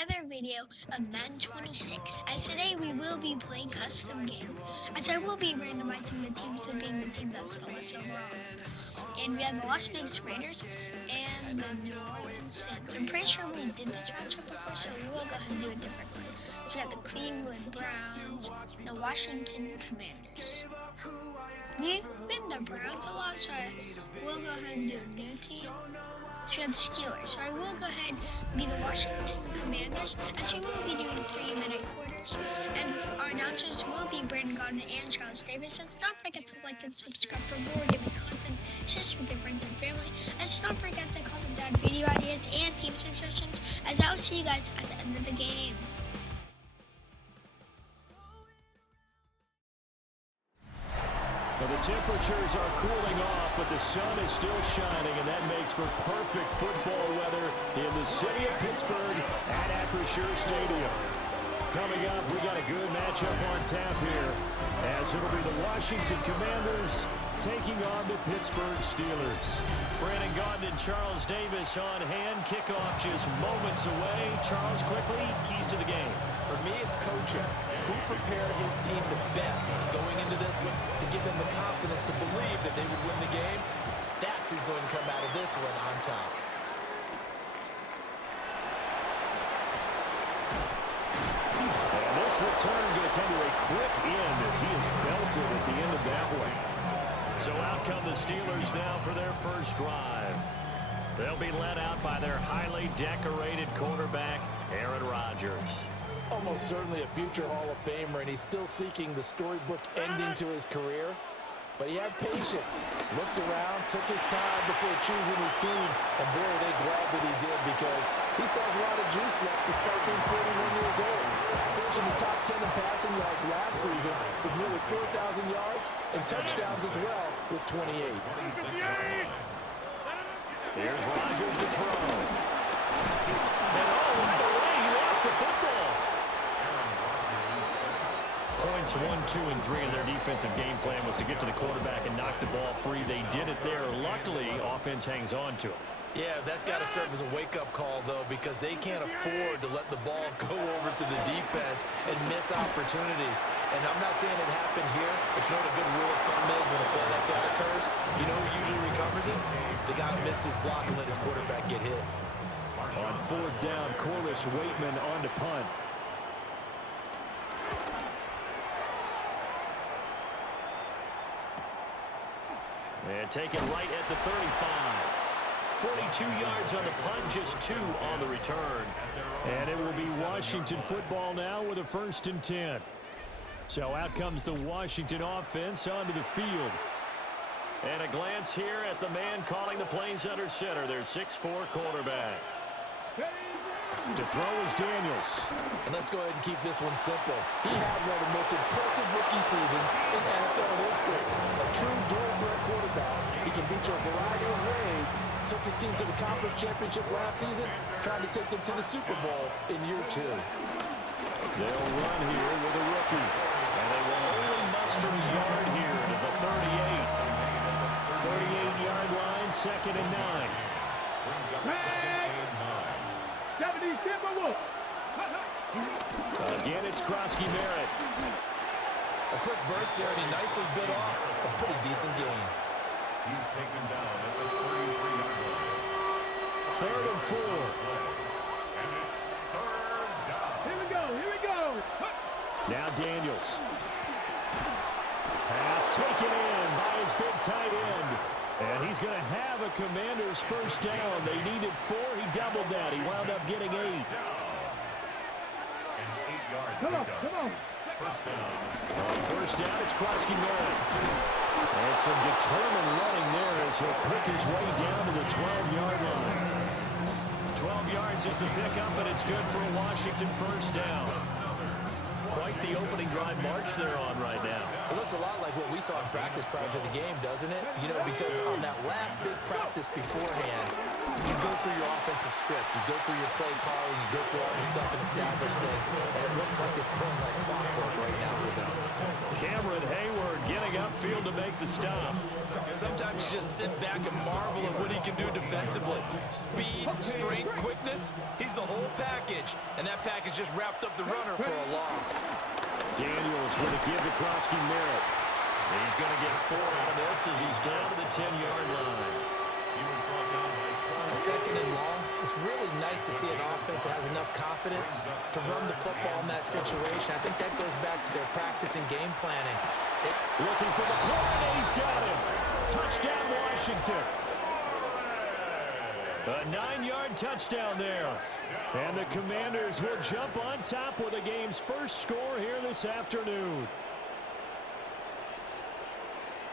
another video of Madden 26, as today we will be playing custom game, as I will be randomizing the teams of being the team that's the lowest overall. And we have the Las Vegas Raiders and the New Orleans Saints. I'm pretty sure we did this matchup before, so we will go ahead and do a different one. So we have the Cleveland Browns, the Washington Commanders. We've been the Browns a lot, so we'll go ahead and do a new team. So we have the Steelers. So I will go ahead and be the Washington Commanders, as we will be doing 3-minute quarters. And our announcers will be Brandon Godwin and Charles Davis. So don't forget to like and subscribe for more giving content just with your friends and family. And don't forget to comment down video ideas and team suggestions, as I will see you guys at the end of the game. Well, the temperatures are cooling off, but the sun is still shining, and that makes for perfect football weather in the city of Pittsburgh at Acrisure Stadium. Coming up, we got a good matchup on tap here, as it'll be the Washington Commanders taking on the Pittsburgh Steelers. Brandon Godwin and Charles Davis on hand. Kickoff just moments away. Charles, quickly, keys to the game. For me, it's coaching. Who prepared his team the best going into this one to give them the confidence to believe that they would win the game? That's who's going to come out of this one on top. And this return going to come to a quick end as he is belted at the end of that one. So out come the Steelers now for their first drive. They'll be led out by their highly decorated quarterback, Aaron Rodgers. Almost certainly a future Hall of Famer, and he's still seeking the storybook ending to his career. But he had patience, looked around, took his time before choosing his team. And boy, are they glad that he did, because he still has a lot of juice left despite being 41 years old. Finishing the top 10 in passing yards last season with nearly 4,000 yards and touchdowns as well with 28. Here's Rodgers to throw. And right away, he lost the football. Points 1, 2, and 3 in their defensive game plan was to get to the quarterback and knock the ball free. They did it there. Luckily, offense hangs on to it. Yeah, that's got to serve as a wake-up call, though, because they can't afford to let the ball go over to the defense and miss opportunities. And I'm not saying it happened here, but you know what a good rule of thumb is when a play like that occurs? You know who usually recovers it? The guy who missed his block and let his quarterback get hit. On fourth down, Corliss Waitman on to punt. And take it right at the 35. 42 yards on the punt, just 2 on the return. And it will be Washington football now with a 1st and 10. So out comes the Washington offense onto the field. And a glance here at the man calling the plays under center, their 6'4" quarterback. To throw is Daniels. And let's go ahead and keep this one simple. He had one of the most impressive rookie seasons in NFL history. A true dual threat quarterback. He can beat you a variety of ways. Took his team to the conference championship last season, trying to take them to the Super Bowl in year 2. They'll run here with a rookie. And they will only muster a yard here to the 38. 38-yard line, 2nd and 9. Again, it's Krosky-Merritt. A quick burst there, and he nicely bit off a pretty decent game. He's taken down at the 33-yard line. 3rd and 4. And it's 3rd down. Here we go. Now Daniels. Pass taken in by his big tight end. And he's going to have a Commander's 1st down. They needed 4. He doubled that. He wound up getting 8. Come on. 1st down. On 1st down, it's Krosky-Merritt. And some determined running there as he'll pick his way down to the 12-yard line. 12 yards is the pickup, and it's good for a Washington 1st down. Quite the opening drive march they're on right now. It looks a lot like what we saw in practice prior to the game, doesn't it? You know, because on that last big practice beforehand, you go through your offensive script, you go through your play calling, you go through all the stuff and establish things, and it looks like it's going like clockwork right now for them. Cameron Hayward getting upfield to make the stop. Sometimes you just sit back and marvel at what he can do defensively. Speed, strength, quickness, he's the whole package. And that package just wrapped up the runner for a loss. Daniels with a give to Krosky-Merritt. He's going to get 4 out of this as he's down to the 10-yard line. On a 2nd and long, it's really nice to see an offense that has enough confidence to run the football in that situation. I think that goes back to their practice and game planning. Looking for McLaurin, and he's got him. Touchdown, Washington. A 9-yard touchdown there. And the Commanders will jump on top with the game's first score here this afternoon.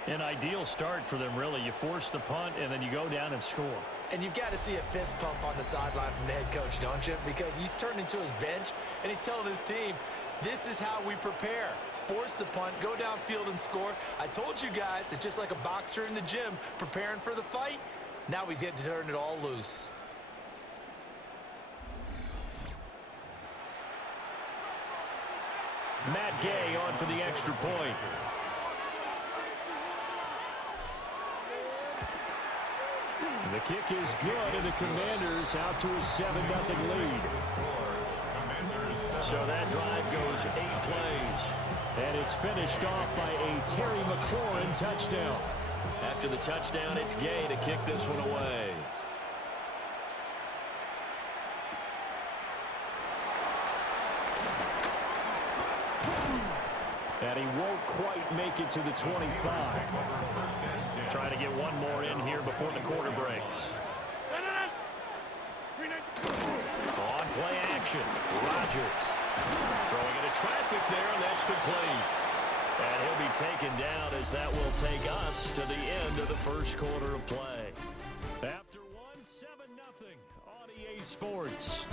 An ideal start for them, really. You force the punt, and then you go down and score. And you've got to see a fist pump on the sideline from the head coach, don't you? Because he's turned into his bench, and he's telling his team, this is how we prepare. Force the punt, go downfield and score. I told you guys, it's just like a boxer in the gym preparing for the fight. Now we get to turn it all loose. Matt Gay on for the extra point. The kick is good, and the Commanders out to a 7-0 lead. So that drive goes 8 plays. And it's finished off by a Terry McLaurin touchdown. After the touchdown, it's Gay to kick this one away. And he won't quite make it to the 25. Trying to get one more in here before the quarter breaks. On play action, Rodgers. Throwing into traffic there, and that's complete. And he'll be taken down as that will take us to the end of the first quarter of play. After 1, 7-0 on EA Sports.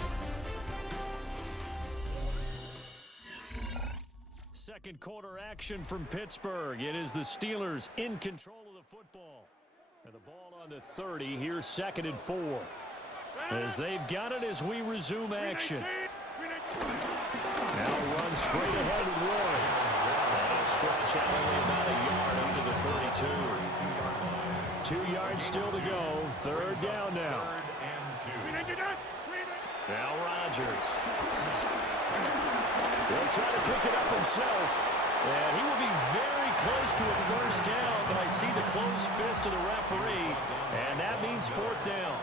Second quarter action from Pittsburgh. It is the Steelers in control of the football. And the ball on the 30. Here's 2nd and 4. As they've got it as we resume action. Now run straight ahead with Warren. And he'll scratch out only about a yard up to the 32. 2 yards still to go. 3rd down now. Now Rodgers. He'll try to pick it up himself. And he will be very close to a 1st down, but I see the closed fist of the referee, and that means 4th down.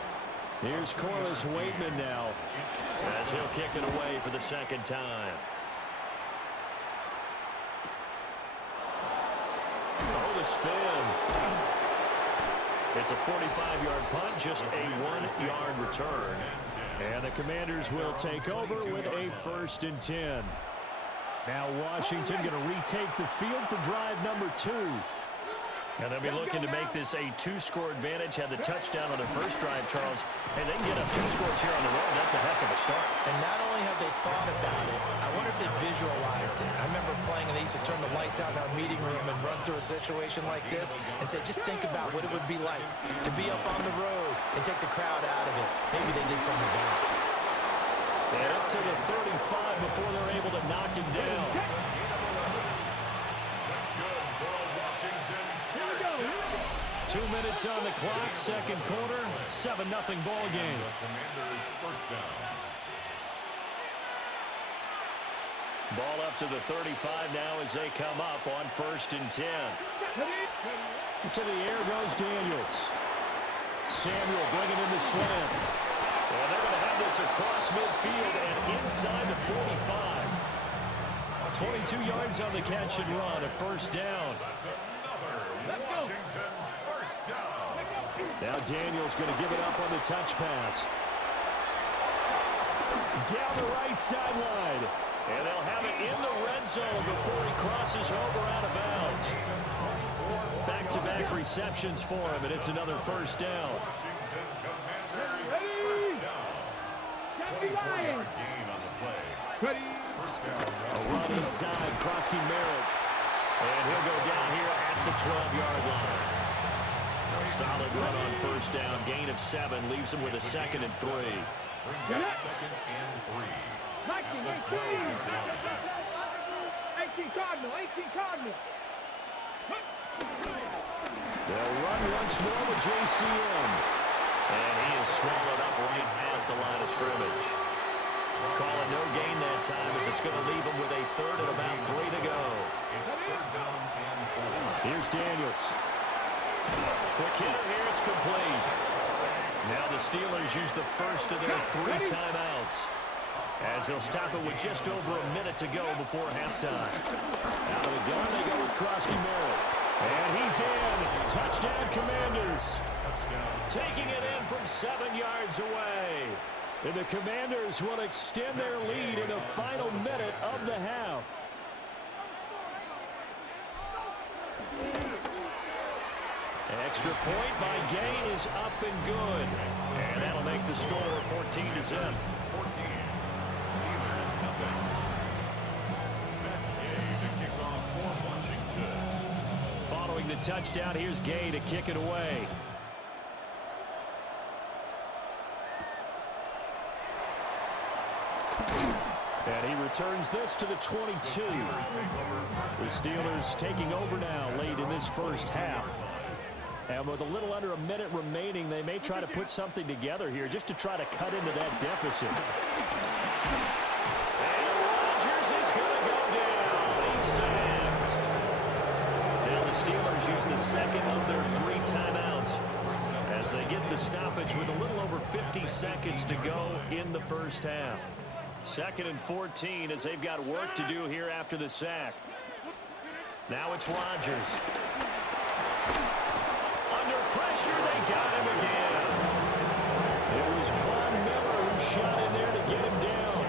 Here's Corliss Waitman now as he'll kick it away for the 2nd time. Oh, the spin. It's a 45-yard punt, just a 1-yard return. And the Commanders will take over with a 1st and 10. Now Washington going to retake the field for drive number 2. And they'll be looking to make this a 2-score advantage. Had the touchdown on their first drive, Charles. And they can get up 2 scores here on the road. That's a heck of a start. And not only have they thought about it, I wonder if they visualized it. I remember playing and they used to turn the lights out in our meeting room and run through a situation like this and say, just think about what it would be like to be up on the road and take the crowd out of it. Maybe they did something like that. And up to the 35 before they're able to knock him down. That's good for a Washington. 2 minutes on the clock, 2nd quarter, 7-0 ball game. Commanders 1st down. Ball up to the 35 now as they come up on 1st and 10. To the air goes Daniels. Samuel bringing in the slant. And they're going to have this across midfield and inside the 45. 22 yards on the catch and run, a 1st down. That's another Washington 1st down. Now Daniels going to give it up on the touch pass. Down the right sideline. And they'll have it in the red zone before he crosses over out of bounds. Back-to-back receptions for him, and it's another 1st down. Washington Commanders 1st down. 24-yard gain on the play. First down. A run inside, Krosky Merritt. And he'll go down here at the 12-yard line. A solid run on first down. Gain of 7 leaves him with a 2nd and 3. Brings up 2nd and 3. At the 12-yard line. 18 Cardinal, 18 Cardinal. They'll run once more with JCM. And he is swallowed up right at the line of scrimmage. Call it no gain that time as it's going to leave him with a 3rd and about 3 to go. It's 3rd down and 4. Here's Daniels. Quick hitter here, it's complete. Now the Steelers use the first of their 3 timeouts, as they'll stop it with just over a minute to go before halftime. Out of the gun, they go with Krosky Merritt. And he's in. Touchdown, Commanders. Touchdown. Taking it in from 7 yards away. And the Commanders will extend their lead in the final minute of the half. Extra point by Gay is up and good. And that'll make the score 14-0. 14. Steelers nothing. Matt Gay to kick off for Washington. Following the touchdown, here's Gay to kick it away. And he returns this to the 22. The Steelers taking over now late in this first half. And with a little under a minute remaining, they may try to put something together here just to try to cut into that deficit. And Rodgers is going to go down. He's sacked. Now the Steelers use the second of their 3 timeouts as they get the stoppage with a little over 50 seconds to go in the first half. 2nd and 14 as they've got work to do here after the sack. Now it's Rodgers. Under pressure, they got him again. It was Von Miller who shot in there to get him down.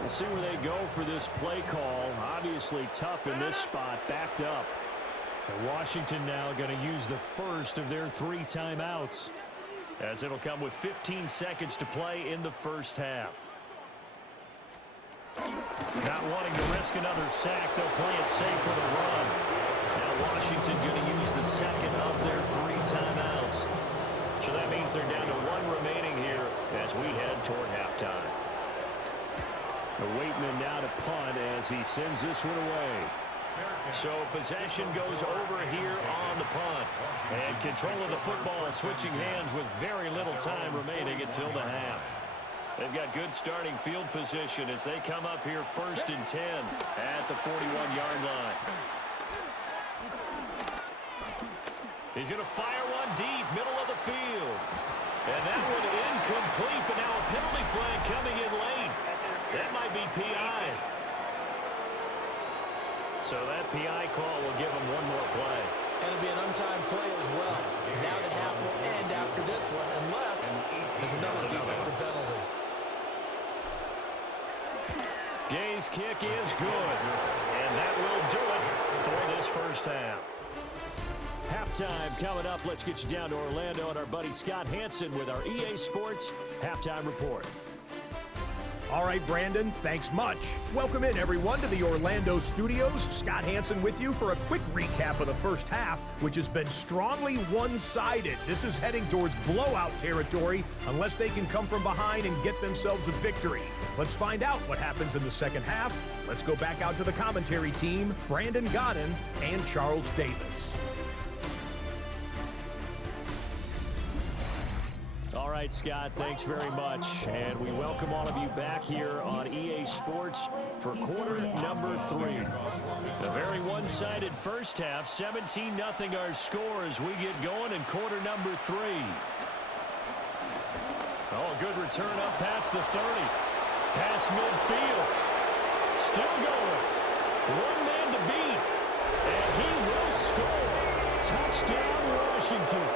We'll see where they go for this play call. Obviously tough in this spot, backed up. And Washington now going to use the first of their 3 timeouts, as it'll come with 15 seconds to play in the first half. Not wanting to risk another sack, they'll play it safe with a run. Now Washington going to use the second of their 3 timeouts. So that means they're down to 1 remaining here as we head toward halftime. Waitman now to punt as he sends this one away. So possession goes over here on the punt. And control of the football switching hands with very little time remaining until the half. They've got good starting field position as they come up here 1st and 10 at the 41-yard line. He's going to fire one deep, middle of the field. And that one incomplete, but now a penalty flag coming in late. That might be PI. So that PI call will give him one more play. And it'll be an untimed play as well. Now the half will end after this one, unless there's another defensive penalty. Gay's kick is good. And that will do it for this first half. Halftime coming up. Let's get you down to Orlando and our buddy Scott Hansen with our EA Sports Halftime Report. All right, Brandon, thanks much. Welcome in, everyone, to the Orlando studios. Scott Hansen with you for a quick recap of the first half, which has been strongly one-sided. This is heading towards blowout territory unless they can come from behind and get themselves a victory. Let's find out what happens in the second half. Let's go back out to the commentary team, Brandon Godden and Charles Davis. All right, Scott, thanks very much. And we welcome all of you back here on EA Sports for quarter number 3. A very one-sided first half, 17-0 our score as we get going in quarter number 3. Oh, a good return up past the 30. Past midfield. Still going. One man to beat. And he will score. Touchdown, Washington.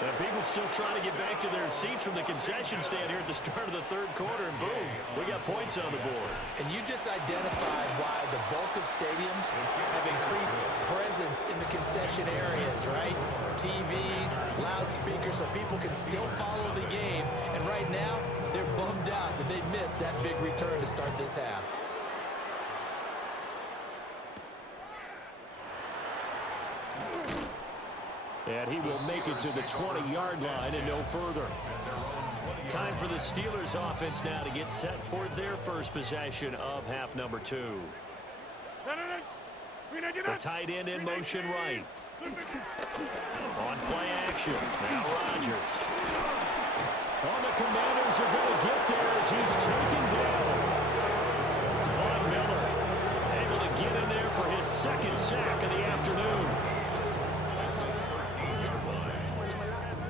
And people still trying to get back to their seats from the concession stand here at the start of the third quarter, and boom, we got points on the board. And you just identified why the bulk of stadiums have increased presence in the concession areas, right? TVs, loudspeakers, so people can still follow the game. And right now, they're bummed out that they missed that big return to start this half. And he will make it to the 20-yard line and no further. Time for the Steelers offense now to get set for their first possession of half number 2. The tight end in motion right. On play action. Now Rodgers. Oh, the Commanders are going to get there as he's taken down. Von Miller able to get in there for his second sack of the afternoon.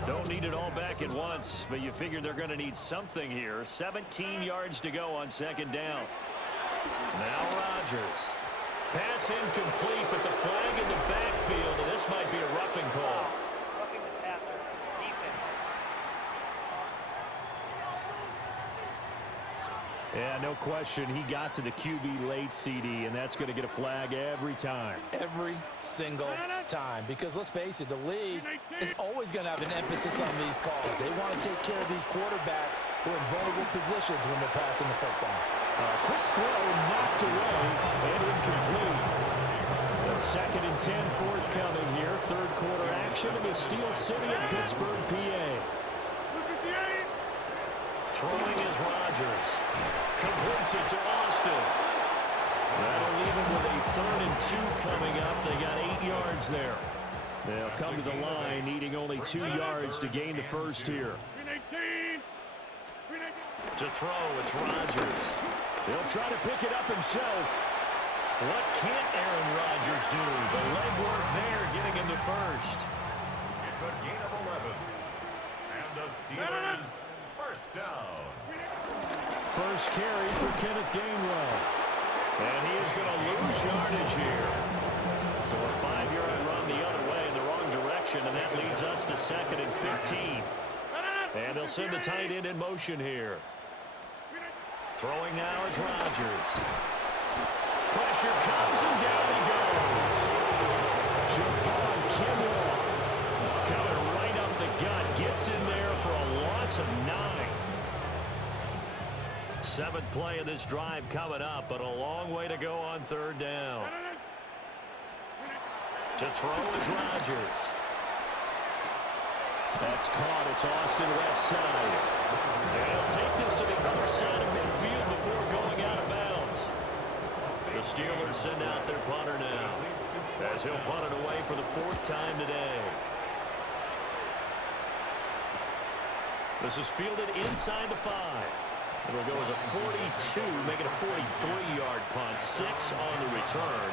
Don't need it all back at once, but you figure they're going to need something here. 17 yards to go on second down. Now Rodgers. Pass incomplete, but the flag in the backfield, and this might be a roughing call. Roughing the passer. Defense. Yeah, no question. He got to the QB late, CD, and that's going to get a flag every time. Every single time. Because let's face it, the league is always going to have an emphasis on these calls. They want to take care of these quarterbacks who are in vulnerable positions when they're passing the football. Quick throw knocked away and incomplete. The 2nd and 10 forthcoming here. Third quarter action in the Steel City of Pittsburgh, PA. Throwing is Rodgers. Completes it to Austin. That'll leave him with a 3rd and 2 coming up. They got 8 yards there. They'll come to the line needing only 2 yards to gain the first here. To throw, it's Rodgers. He'll try to pick it up himself. What can't Aaron Rodgers do? The legwork there getting him the first. It's a gain of 11. And the Steelers first down. First carry for Kenneth Gainwell. And he is going to lose yardage here. So a 5-yard run the other way in the wrong direction, and that leads us to 2nd and 15. And they'll send the tight end in motion here. Throwing now is Rodgers. Pressure comes, and down he goes. Javon Kinlaw coming right up the gut. Gets in there for a loss of 9. 7th play of this drive coming up, but a long way to go on 3rd down. To throw is Rodgers. That's caught. It's Austin left side. And he'll take this to the other side of midfield before going out of bounds. The Steelers send out their punter now, as he'll punt it away for the 4th time today. This is fielded inside the 5. It'll go as a 42, make it a 43-yard punt, 6 on the return.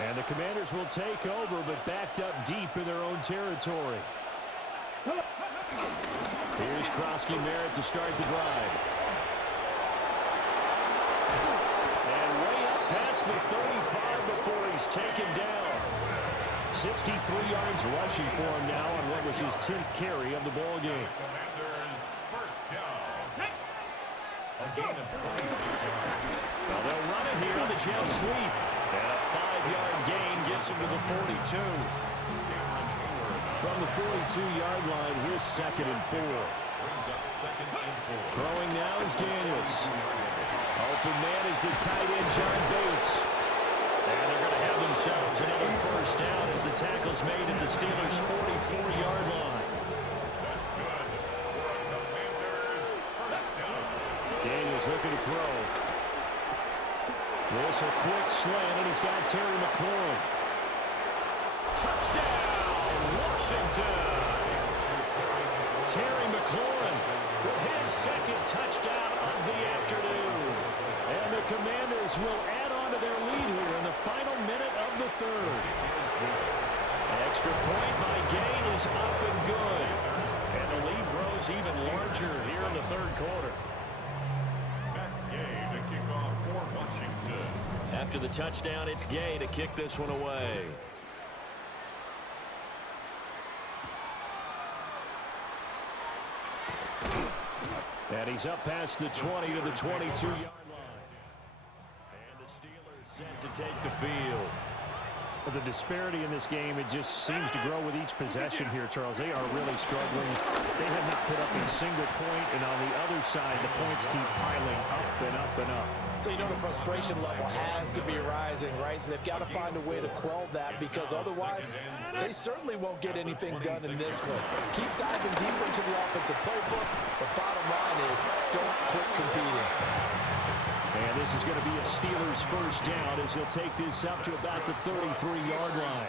And the Commanders will take over, but backed up deep in their own territory. Here's Krosky Merritt to start the drive. And way up past the 35 before he's taken down. 63 yards rushing for him now on what was his 10th carry of the ball game. Commanders first down. A gain of 26 yards. Well, they'll run it here on the jet sweep. And a 5-yard gain gets him to the 42. From the 42-yard line, here's 2nd and 4. Brings up 2nd and 4. Throwing now is Daniels. Open man is the tight end, John Bates. And they're going to have themselves another first down as the tackle's made at the Steelers' 44-yard line. That's good for the Commanders first down. Daniels looking to throw. This a quick slant, and he's got Terry McLaurin. Touchdown, Washington. Terry McLaurin with his 2nd touchdown of the afternoon. And the Commanders will add on to their lead here in the final minute of the 3rd. Extra point by Gay is up and good. And the lead grows even larger here in the 3rd quarter. Matt Gay to kick off for Washington. After the touchdown, it's Gay to kick this one away. And he's up past the 20 to the 22-yard line. And the Steelers set to take the field. The disparity in this game, it just seems to grow with each possession here, Charles. They are really struggling. They have not put up a single point, and on the other side, the points keep piling up and up and up. So you know the frustration level has to be rising, right? So they've got to find a way to quell that, because otherwise they certainly won't get anything done in this one. Keep diving deeper into the offensive playbook, but bottom line is don't quit competing. And this is going to be a Steelers first down as he'll take this up to about the 33-yard line.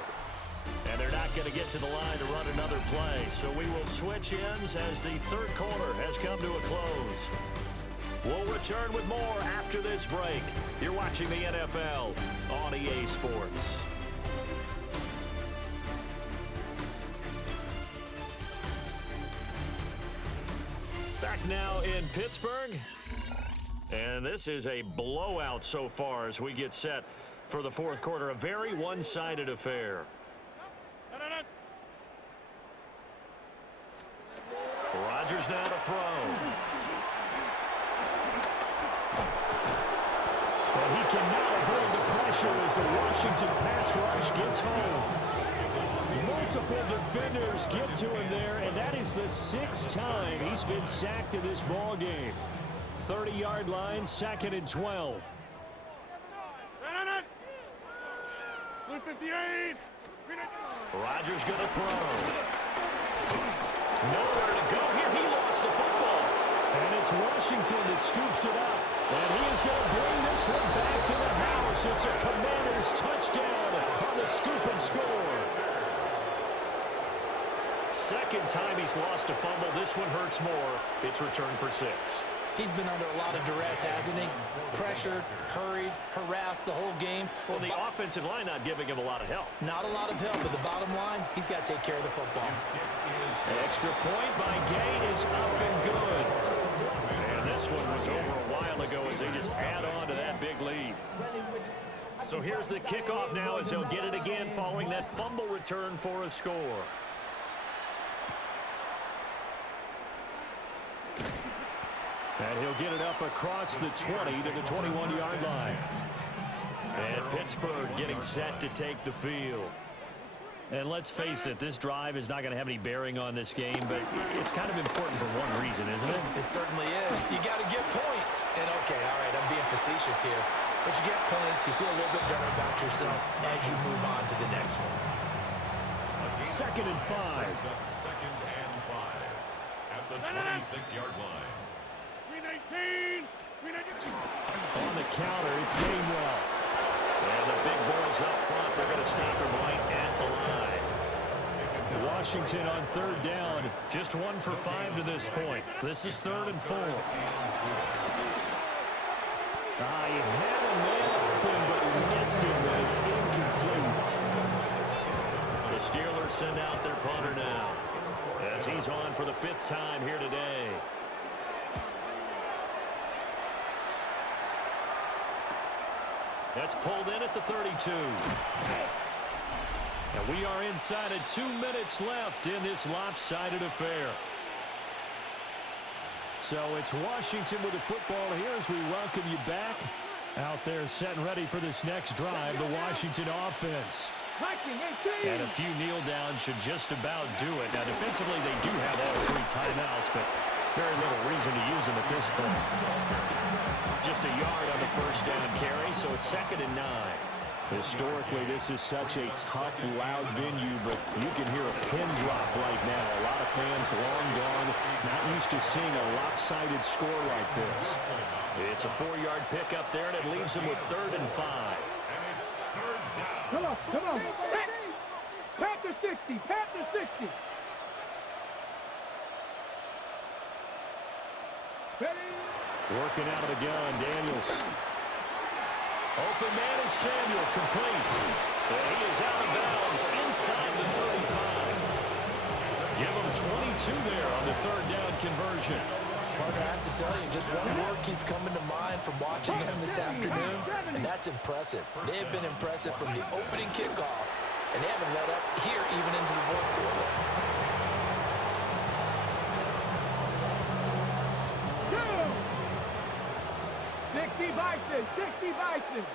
And they're not going to get to the line to run another play. So we will switch ends as the third quarter has come to a close. We'll return with more after this break. You're watching the NFL on EA Sports. Back now in Pittsburgh. And this is a blowout so far as we get set for the fourth quarter. A very one-sided affair. Rodgers now to throw. Well, he cannot avoid the pressure as the Washington pass rush gets home. Multiple defenders get to him there, and that is the sixth time he's been sacked in this ball game. 30-yard line, 2nd and 12. 158. Rodgers going to throw. Nowhere to go here. He lost the football. And it's Washington that scoops it up. And he is going to bring this one back to the house. It's a Commanders touchdown on the scoop and score. Second time he's lost a fumble. This one hurts more. It's returned for 6. He's been under a lot of duress, hasn't he? Pressured, hurried, harassed the whole game. Well, the offensive line not giving him a lot of help. Not a lot of help, but the bottom line, he's got to take care of the football. Extra point by Gay is up and good. And this one was over a while ago as they just add on to that big lead. So here's the kickoff now as they'll get it again following that fumble return for a score. And he'll get it up across the 20 to the 21-yard line. And Pittsburgh getting set to take the field. And let's face it, this drive is not going to have any bearing on this game, but it's kind of important for one reason, isn't it? It certainly is. You got to get points. And okay, all right, I'm being facetious here. But you get points, you feel a little bit better about yourself as you move on to the next one. 2nd and 5. Second and 5 at the 26-yard line. 319. On the counter, it's Gainwell. And the big boys up front, they're going to stop him right at the line. Washington on 3rd down. Just 1 for 5 to this point. This is 3rd and 4. He had a man open, but he missed him, and it's incomplete. The Steelers send out their punter now as he's on for the 5th time here today. That's pulled in at the 32. And we are inside of 2 minutes left in this lopsided affair. So it's Washington with the football here as we welcome you back. Out there set and ready for this next drive, the Washington offense. And a few kneel downs should just about do it. Now, defensively, they do have all 3 timeouts, but very little reason to use them at this point. Just a yard on the first down carry, so it's 2nd and 9. Historically, this is such a tough, loud venue, but you can hear a pin drop right now. A lot of fans long gone, not used to seeing a lopsided score like this. It's a 4-yard pickup there, and it leaves them with 3rd and 5. Come on. Panther 60. Working out of the gun, Daniels. Open man is Samuel, complete. And he is out of bounds inside the 35. Give him 22 there on the 3rd down conversion. Partner, I have to tell you, just one word keeps coming to mind from watching them this afternoon, and that's impressive. They have been impressive from the opening kickoff, and they haven't let up here even into the 4th quarter. 60 Bison, 60 Bison.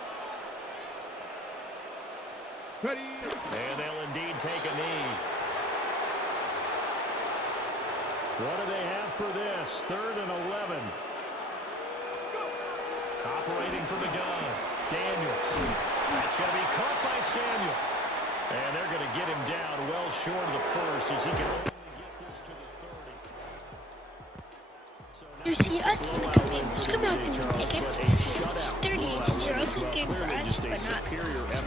Ready. And they'll indeed take a knee. What do they have for this? 3rd and 11. Operating from the gun. Daniels. That's going to be caught by Samuel. And they're going to get him down well short of the first as he can only get this to the 30. You see us, the Commanders, come out the win against the Steelers. 38-0, good game for us, but not so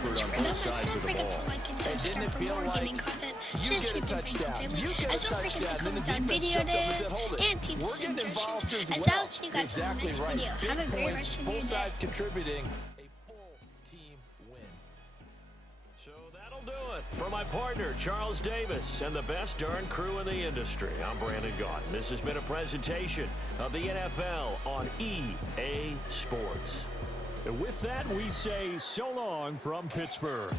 much for them. Don't forget to like and subscribe for more gaming content. Share with your friends and family. As don't forget to comment down video days and team suggestions. As I'll see you guys in the next video. Have a great rest of your Both day. sides contributing a full team win. So that'll do it. For my partner, Charles Davis, and the best darn crew in the industry, I'm Brandon Gaudin. This has been a presentation of the NFL on EA Sports. And with that, we say so long from Pittsburgh.